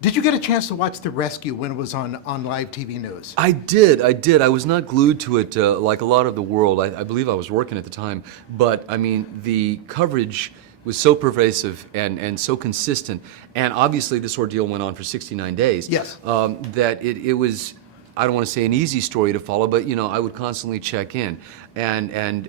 Did you get a chance to watch The Rescue when it was on live TV news? I did. I was not glued to it like a lot of the world. I believe I was working at the time. But, I mean, the coverage was so pervasive and so consistent. And obviously this ordeal went on for 69 days. Yes. That it was, I don't want to say an easy story to follow, but, you know, I would constantly check in. And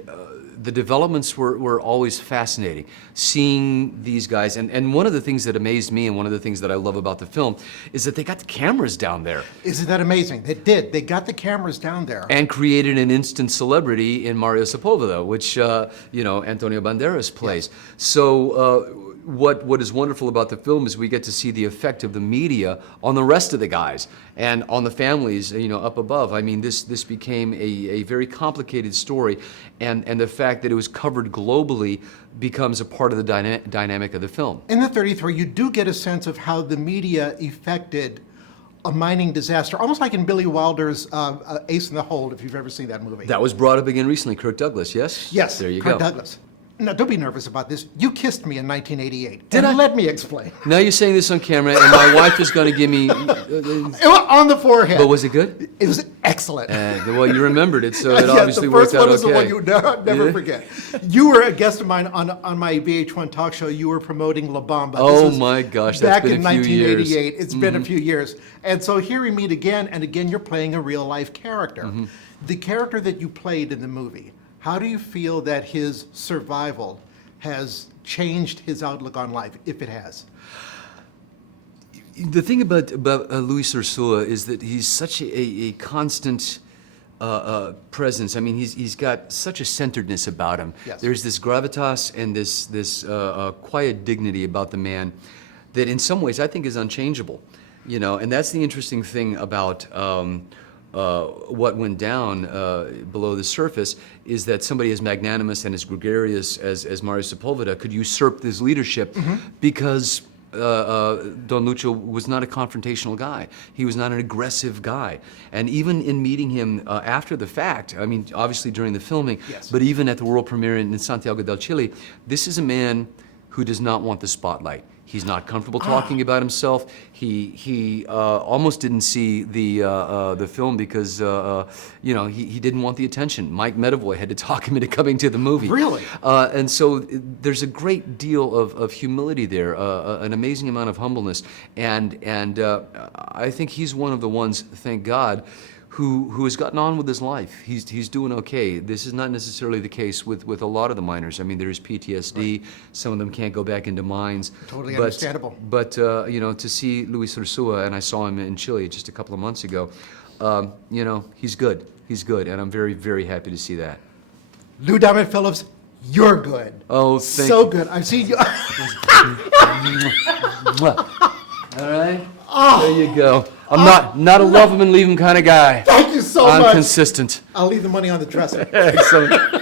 the developments were always fascinating. Seeing these guys, and one of the things that amazed me and one of the things that I love about the film is that they got the cameras down there. Isn't that amazing? They did. They got the cameras down there. And created an instant celebrity in Mario Sepulveda, which, you know, Antonio Banderas plays. Yes. So what is wonderful about the film is we get to see the effect of the media on the rest of the guys and on the families, you know, up above. I mean, this became a very complicated story, and the fact that it was covered globally becomes a part of the dynamic of the film. In the 33, you do get a sense of how the media affected a mining disaster, almost like in Billy Wilder's Ace in the Hole, if you've ever seen that movie. That was brought up again recently, Kirk Douglas, yes? Yes, There you Kirk go. Douglas. Now, don't be nervous about this. You kissed me in 1988. Did I? Let me explain. Now you're saying this on camera, and my wife is going to give me... On the forehead. But was it good? It was excellent. Well, you remembered it, so it Yeah, obviously the first worked out one is okay. the one you never forget. You were a guest of mine on my VH1 talk show. You were promoting La Bamba. Oh This was my gosh, that's been a few years. Back in 1988. It's been a few years. And so here we meet again, and again you're playing a real life character. The character that you played in the movie, how do you feel that his survival has changed his outlook on life, if it has? The thing about Luis Ursula is that he's such a constant presence. I mean, he's got such a centeredness about him. Yes. There's this gravitas and this quiet dignity about the man that in some ways I think is unchangeable. You know, and that's the interesting thing about what went down below the surface is that somebody as magnanimous and as gregarious as Mario Sepulveda could usurp this leadership because Don Lucho was not a confrontational guy. He was not an aggressive guy. And even in meeting him after the fact, I mean, obviously during the filming, Yes. but even at the world premiere in Santiago del Chile, this is a man who does not want the spotlight. He's not comfortable talking about himself. He almost didn't see the film because you know he didn't want the attention. Mike Medavoy had to talk him into coming to the movie. Really? And so there's a great deal of humility there, an amazing amount of humbleness, and I think he's one of the ones, thank God, who has gotten on with his life. He's doing okay. This is not necessarily the case with a lot of the miners. I mean, there's PTSD. Right. Some of them can't go back into mines. Totally understandable. But you know, to see Luis Ursula, and I saw him in Chile just a couple of months ago, you know, he's good. He's good, and I'm very, very happy to see that. Lou Diamond Phillips, you're good. Oh, thank so you. good. I've seen you. All right. There you go. I'm not a love him and leave him kind of guy. Thank you so I'm much. consistent. I'll leave the money on the dresser. Excellent.